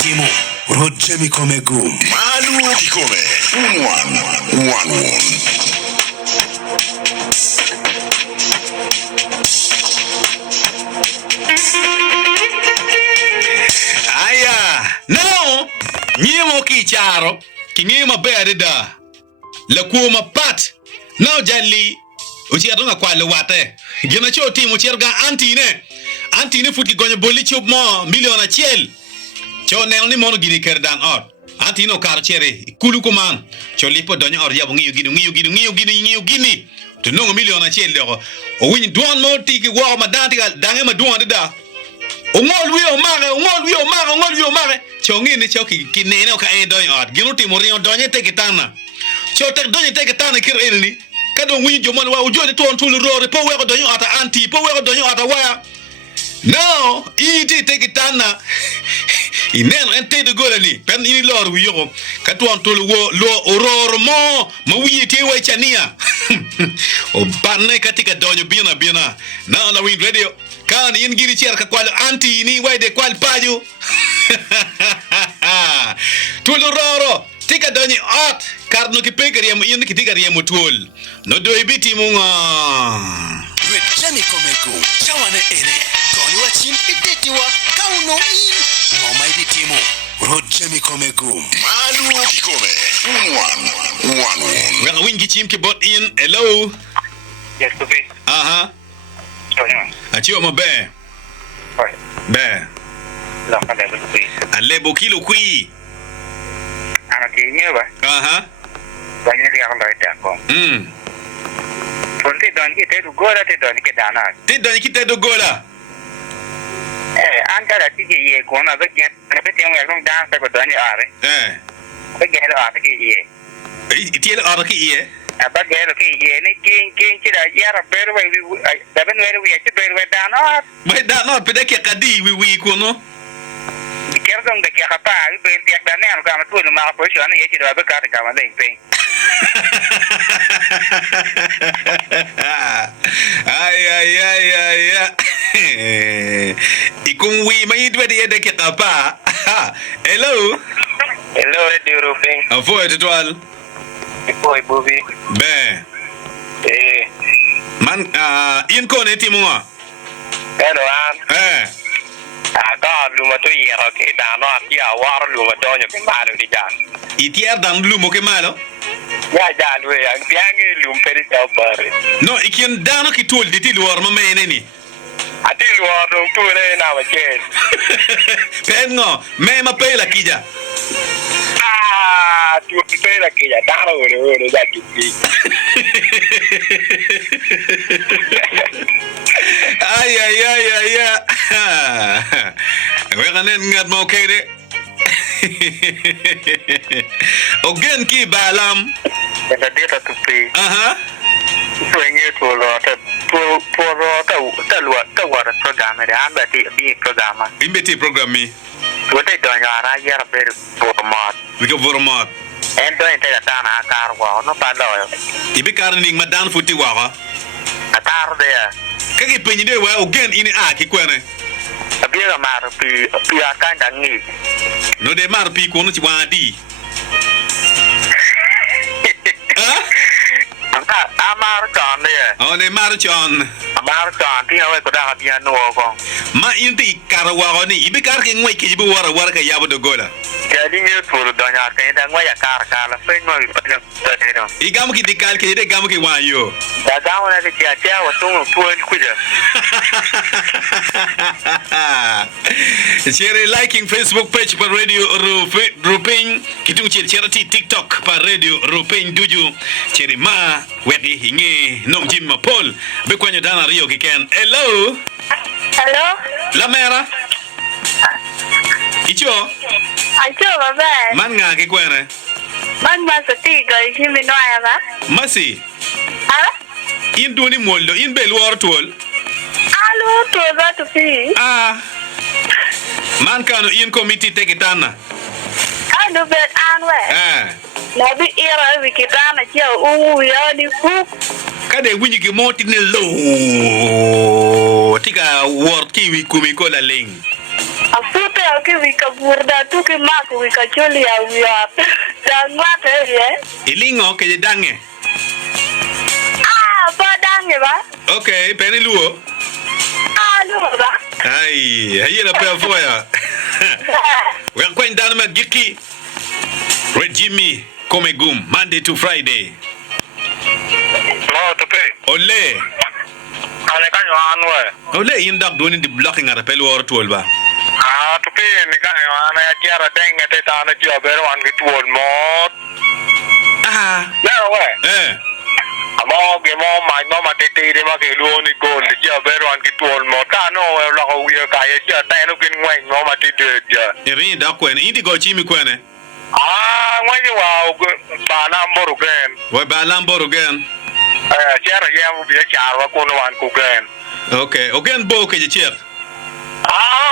bitimo rojemi kome gum malu kikome one. Aya no nyimo kicharo kingima beadida la kuoma pat no jalli uchiatonga kwale wate gina cho timu cherga antine futi gonyo boli chup mo miliona chiel cho neno ni mono gini kerdan or antino kar chere kulu kuman cho lipo donyo or yabo ngiyo gini to nongo miliona chiel lego o wini duan mo tiki wa ma dange ma duan da ongol wi o mare cho ngini cho ki nene ka e donyo or gino timo rio donyo tekitana cho tek donyo tekitana kir elni kado wini jomon wa ujode ton tulu rore po wego donyo ata anti po wego donyo ata waya no iti tekitana ineno ente de golani pen ini lor wiyo katwan tulu wo lo oror mo ma wiye te wa chania o banne katika donyo bina na la win radio kan in giri cher ka kwal anti ni wayde kwal paju tulu roro tika donyo ot karno ki peker yam in ki tika yam tul no do ibiti munga Jami komeko chawane ene koni wachim itetiwa kauno in ngoma ibitimo rojemi kome gum malu kikome one. Well, wingi chim ki bot in hello. Yes, to be. Achio mo be. Right. Be. La kale to be. Alebo kilo kui. Ana kinyewa. Banyere ya ndo ita ko. Ponte don ki te gola te don ki dana. Te don ki te do gola. Anta da ti ye ko na be ke na be te mo yakon dan sa ko don ya are. Be ke lo are ki ye. Ti lo are ki ye. Bagwere ki ye ni king ki da yara beru we da ben we ti beru we dana. Be dana pe de ke kadi we ko no. Kerdong da ke khapa be ti ak dana ka ma tu ma ko shona ye ti da be ka ka ma ding pe. Ay. Ikung wi mai dwe de ke kapa. Hello, de Rufin. Afo etwal. Boy Bobby. Be. Man in ko ne timuwa. Hello an. Aga luma to yero ke dano ya war luma to nyo malo di jan. Itier dan lumo ke malo? Ya jan we yang tiangi lum peri ta bare. No, ikin dano ki tul di luar ma mene ni. Ati luar do tu le na ma ke. Pengo, me ma pela kija. Tu pela ke ya daro le ya tu pi. Ay. We ganen ngat mo kede. Ogen ki balam. Da deta tu pi. Suenye tu lo ta program de amba ti bi programa. Imbeti programi. Tu te donya ara yara ber format. We go format. En do inte ta na kar wa no pa lo. Ibi karning madan futi wa. Atar de. Kage penyi de wa ogen ini ki kwene. Abia mar pi akanda ngi. No de mar pi ko no ti wadi. Amar kan de. Oh ne mar chon. Amar kan ti hawe ko da bia no ko. Ma inti karwa ni ibi kar ke ngwe ke ibi wara ka yabo do gola. Jadi ni tu donya ka ida ngwa ya kar kala fe no pa no. Igam ki dikal ke de gam ki wa yo. Da ga wona ke tia wa tu kuja. Share liking Facebook page pa Radio Rupin kitung charity TikTok pa Radio Rupin duju chere ma wedi hinge nong jim ma Paul be kwanyo dana rio kiken. Hello la mera icho baba man nga ke kwene man masati ga himi no ayaba masi in duni moldo in bel war tol alu to za to fi man kanu in committee tekitana anu bet anwe la bi era wikitana chia ya di fu kade winyi ki moti ne lo tika wor ki wi kumi ko la ling afute ya ke wika burda tu ke mak wika choli ya wiya. Dangwate ye. Ilingo ke dange. Ba dange ba? Okay, peni luo. Luo ba? Ai, aye la pe foya. We are going down Magiki. Red Jimmy, kome gum, Monday to Friday. No, to pay. Ole. Ane kanyo anwe. Ole in dog doing the blocking at a pelu or 12 ba. To pay ni kanyo ane ya kiara denga te tana chiyo bero angi tuol mo. No way. Amo ke mo mai mo matete de ma ke luo ni gol de chiyo bero angi tuol mo. Ta no we la ko wiyo ka ye chiyo ta no kin ngwen mo matete ja. Irin da kwene, indi go chimi kwene. Ngwen wa ba lamboro gen. We ba lamboro gen. Chera yemu biya charwa kuno wan kugen. Okay, ogen bo ke check.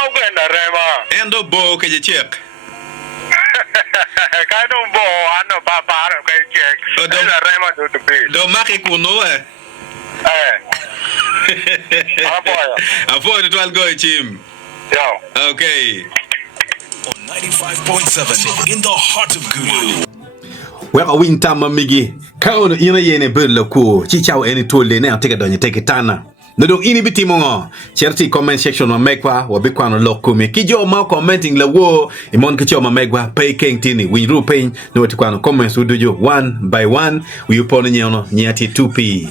Ugen da rema. Endo bo ke check. Kai dum bo ano pa ke check. Da rema do be. Do make kuno Avoid to go chim. Yo. Okay. On 95.7 in the heart of Gulu. Weka winta mamigi Kauno ina yene bella ko Chichao eni tole ne anteka donye teke tana Nodong ini biti mongo Cherti comment section wa megwa Wabikwa no lokume Kijo ma commenting la wo Imon kicho ma megwa Pay keng tini Winru pain Nwati kwa no comments udujo one by one Uyupone nyeono Nyati 2p